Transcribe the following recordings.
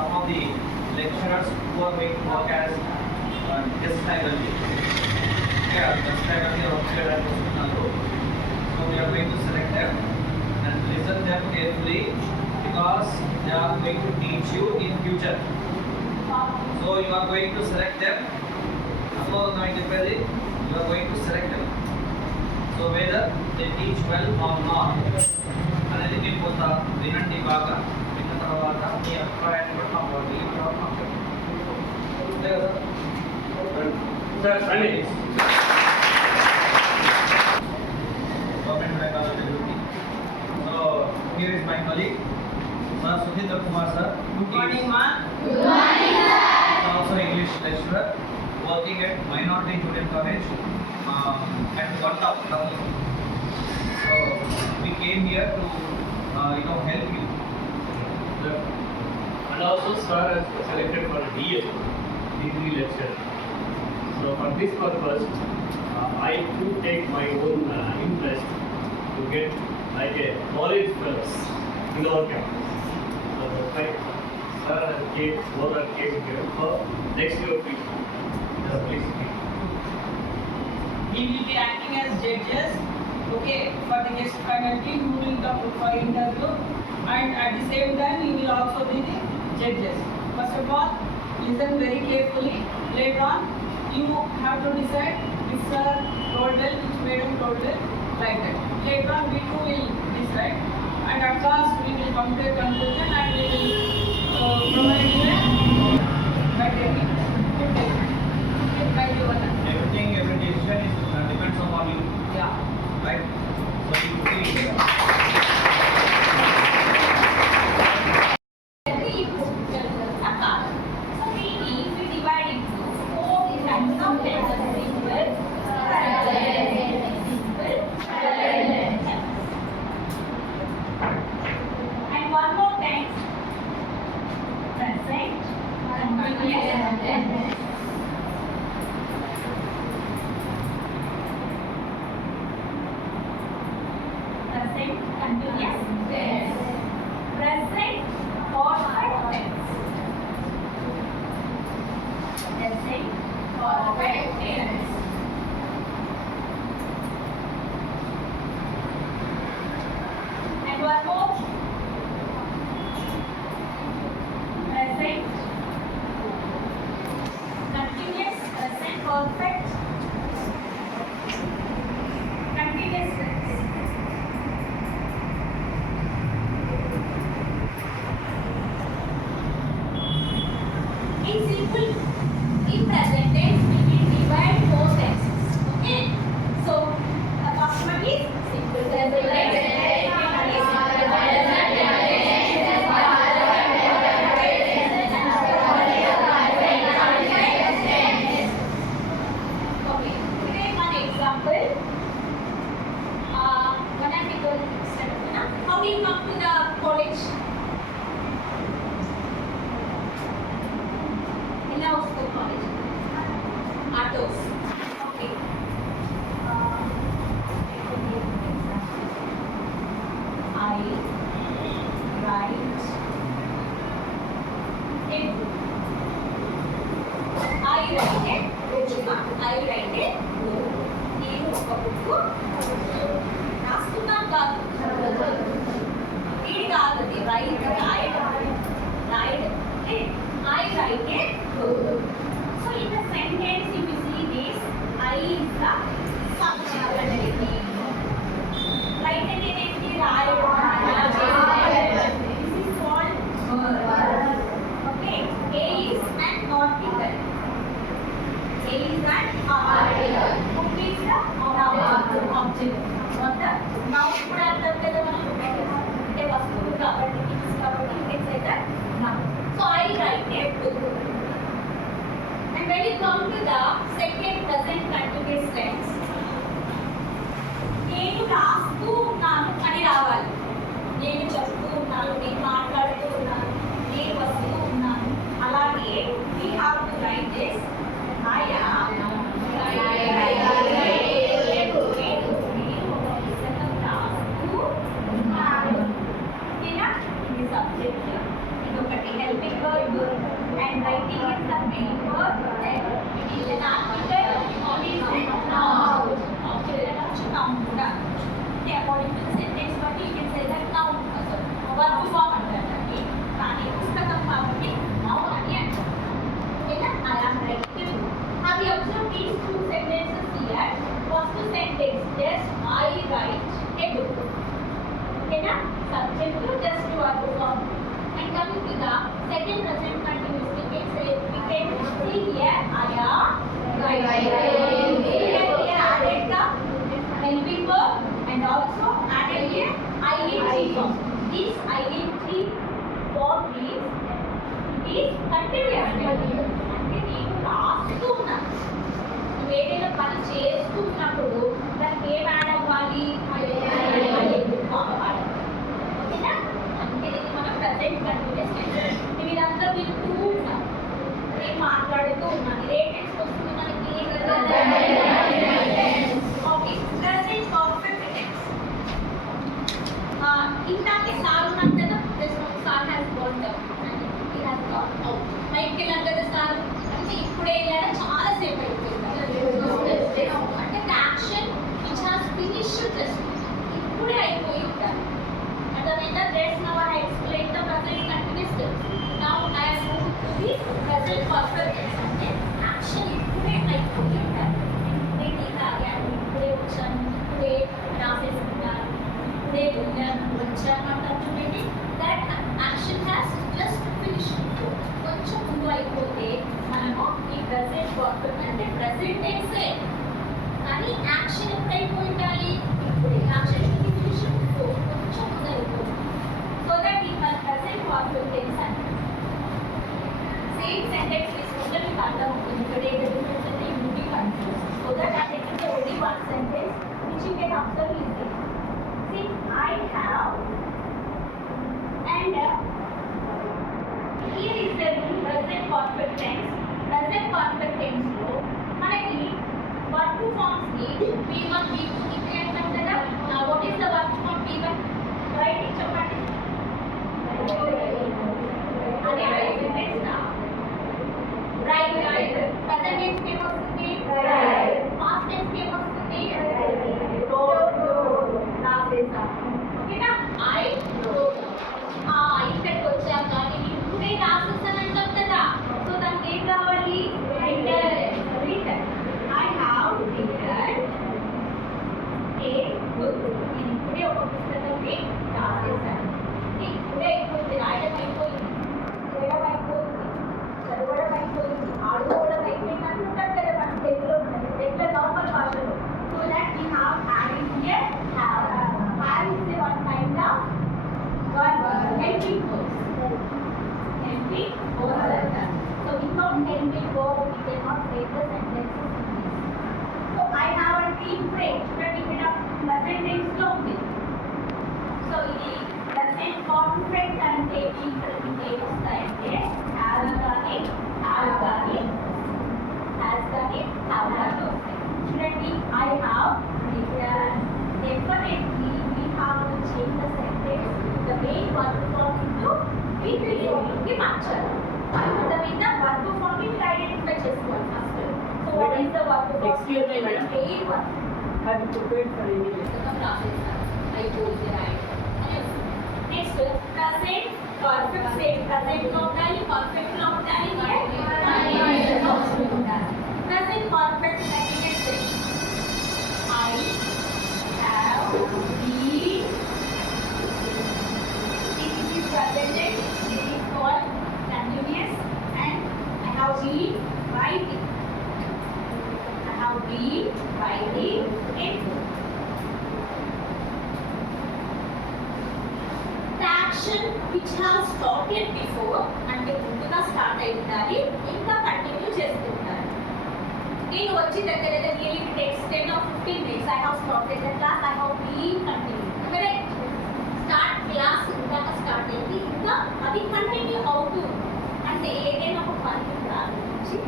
some of the lecturers who are going to work as guest faculty. Yeah, guest faculty are also. So we are going to select them and listen them carefully because they are going to teach you in future. So you are going to select them. You are going to select them. So whether they teach well or not. అనేది మీకు కొంత వినండి బాగా విన్న తర్వాత మీ అభిప్రాయాన్ని కూడా మాకు తెలియజేయడం మాకు అంతే కదా సార్ రండి government college so here is my colleague Sir Sudhindra Kumar sir. Good morning ma. Good morning sir. Also English lecturer working at Minority Junior College at Vatta. So we came here to help you. And also sir has selected for DA, degree lecture. So for this purpose, I do take my own interest to get like a college fellows in our campus. So that's why sir has came here for next year please. Please. We will be acting as judges, okay, for the guest faculty who will come for interview, and at the same time we will also be the judges. First of all, listen very carefully. Later on, you have to decide which sir told well, which madam told well, like that. Later on, we too will decide, and at last we will come to a conclusion and we will provide you a criteria. Every decision depends upon you. Yeah. Right? So you see. And one more time. Present. Continuous. Present continuous tense. Present perfect tense. Present perfect tense. And one more. Present continuous present perfect continuous tense. In simple, in present tense, we will divide 4 tenses. Okay? So, the first one is simple present tense. Okay, take one example. When I take how do you come to the college? In our school college. Autos. Okay. I write a book. I write a book. నేను ఒక బుక్ రాస్తున్నాను కాదు ఇది కాదు right I write a book. So in the sentence if you see this I is the subject. Write అనేది ఏంటి రాయడం. This is called verb. Okay. A is an article. A is an article. Book is the object. What the noun కూడా అంటాం కదా మనం అంటే వస్తువు కాబట్టి things కాబట్టి you can say that noun. So I write a book. And when you come to the second present continuous tense, నేను రాస్తూ ఉన్నాను అని రావాలి. నేను చెప్తూ ఉన్నాను, నేను మాట్లాడుతూ ఉన్నాను, నేను వస్తూ ఉన్నాను. అలాగే we have to write this. I am subject. Helping verb Handwriting is the main verb. Then it is an article. It is a noun. Noun కూడా. అంటే according to the sentence బట్టి you can say that noun అసలు verb form అంటారండి. కానీ పుస్తకం కాబట్టి noun అని అంటారు. ఓకేనా? I am writing a book. Have you observed these two sentences here? First sentence, just I write a book. Okay, subject to just verb form. And coming to the second present continuous, we can see here I am writing. Here added the helping verb and also added here ing form. This ing form means it is continuous. అంటే నేను రాస్తూ ఉన్నాను. నువ్వు ఏదైనా పని చేస్తున్నప్పుడు దానికి ఏం యాడ్ అవ్వాలి? ఓకేనా? అంటే ఇది మన ప్రజెంట్ కంటిన్యూస్ టెన్స్. మీరంతా వింటూ ఉన్నారు, నేను మాట్లాడుతూ ఉన్నాను. ఏ టెన్స్ వస్తుంది మనకి? Okay, present perfect tense. ఇందాకే సార్ ఉన్నాను కదా, sir has gone down and he has got out. బయటికి వెళ్ళాను కదా సార్ అంటే ఇప్పుడే వెళ్ళాను, చాలా సేపు అయిపోయింది. అంటే action which has finished just ఇప్పుడే అయిపోయి ఉంటారు. అర్థమైందా? That's now I explain the present continuous tense. Now I have moved to the present perfect tense. అంటే యాక్షన్ ఇప్పుడే అయిపోయి ఉంటారు. ఇప్పుడే టీ తాగాను, ఇప్పుడే వచ్చాను, ఇప్పుడే రాసేసుకున్నాను, ఇప్పుడే వెళ్ళాను, వచ్చాను అంటారు చూడండి. That action has just finished. కొంచెం ముందు అయిపోతే మనము ఈ ప్రెజెంట్ పర్ఫెక్ట్ అంటే ప్రెజెంట్ టెన్సే, కానీ యాక్షన్ ఎప్పుడు అయిపోయి ఉండాలి? ఇప్పుడు యాక్షన్ ఫినిష్ కొంచెం ముందు అయిపోతుంది. సో దట్ ఈ మన ప్రెజెంట్ పర్ఫెక్ట్ టెన్స్ అంటే సేమ్ సెంటెన్స్ తీసుకుంటే మీకు అర్థం అవుతుంది. ఇక్కడ ఏ డిఫరెన్స్ అంటే you be confuse. So that I taking only one sentence which you can observe easily. See, I have and here is the present perfect tense. Present perfect tense లో మనకి verb to forms ని V1, V2 కి అంటాం కదా. What is the verb form V1? Right, చెప్పండి. అదే sentence నా right. Present tense కి ఏమొస్తుంది? Past tense కి ఏమొస్తుంది? రాసేసా. ఓకేనా? I wrote. ఇక్కడికి వచ్చాక నేను ఇప్పుడే రాసేసాను అంటాం కదా. సో దానికి ఏం కావాలి? రిటర్న్. ఐ హావ్ రిటర్న్ ఏ బుక్. నేను ఇప్పుడే ఒక పుస్తకాన్ని రాసేసాను. ఇప్పుడే అయిపోయింది, రాయడం అయిపోయింది, చేయడం అయిపోయింది, చదవడం అయిపోయింది, ఆడుకోవడం అయిపోయింది అనుకుంటారు కదా మన తెలుగులో ఎట్లా నార్మల్ భాషలో. So that we have added here have. Have is one kind of helping verbs. Helping verbs are done. So without helping verb, we cannot make the sentences in this. So I have a tea break. But we can have present tense lo undi. So ఇది present perfect అంటే ఏం వస్తాయంటే have కానీ have కానీ has కానీ have కానీ వస్తాయి. చూడండి, I have written. Definitely we have to change the sentence. The main verb form into V3 కి మార్చాలి. అర్థమైందా? verb form ని మీరు ఐడెంటిఫై చేసుకోవాలి first. So what is the verb form? Excuse me, madam. Main verb. Have you prepared for any? పుస్తకం రాసేసాను, అయిపోయింది రాయడం అని వస్తుంది. Next present perfect same present లో ఉండాలి, perfect లో ఉండాలి, present perfect continuous tense. I have been. This is present tense. This is called continuous, and I have been writing. I have been writing a book. The action which has started before అంటే ముందుగా స్టార్ట్ అయి ఉండాలి, ఇంకా కంటిన్యూ చేస్తూ ఉండాలి. నేను వచ్చి దగ్గర నియర్లీ ఇట్ టేక్స్ 10 or 15 minutes. I have started the class. I have been continuing. Correct? Start class ఇందాక స్టార్ట్ అయింది, ఇంకా అది కంటిన్యూ అవుతూ అంటే ఏదైనా ఒక పని ప్రారంభించి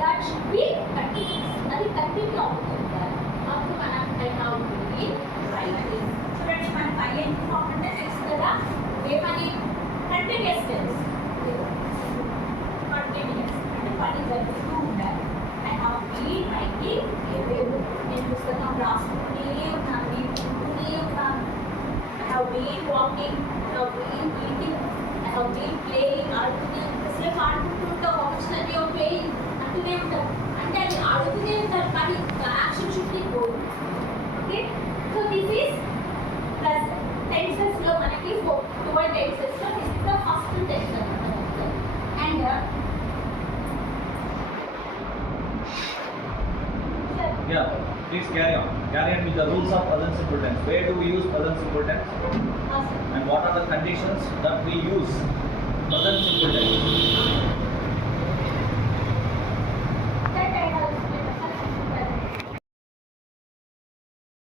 that should be continuous. అది కంటిన్యూ అవుతూ ఉండాలి. అప్పుడు మనం I have been writing. చూడండి, మనకి ఐఎన్జి ఫామ్ అంటే తెలుసు కదా, ఏమని? Continuous tense. జరుపుతూ ఉండాలి. I have been writing everyday. నేను పుస్తకం రాస్తూనే ఉన్నాను, నేర్చుకుంటూనే ఉన్నాను. I have been walking, I have been eating, I have been playing. ఆడుతూనే ఎంతసేపు ఆడుకుంటూ ఉంటాం, ఆపర్చునిటీ ఆఫ్ ప్లేయింగ్ అంటూనే ఉంటాం. అంటే అది ఆడుతూనే ఉంటారు కానీ action should go. Okay, so this is plus టెన్సెస్లో మనకి 12 టెన్సెస్లో this is the first tense అనమాట. And Yeah, please carry on. Carry on with the rules of present simple tense. Where do we use present simple tense? And what are the conditions that we use present simple tense?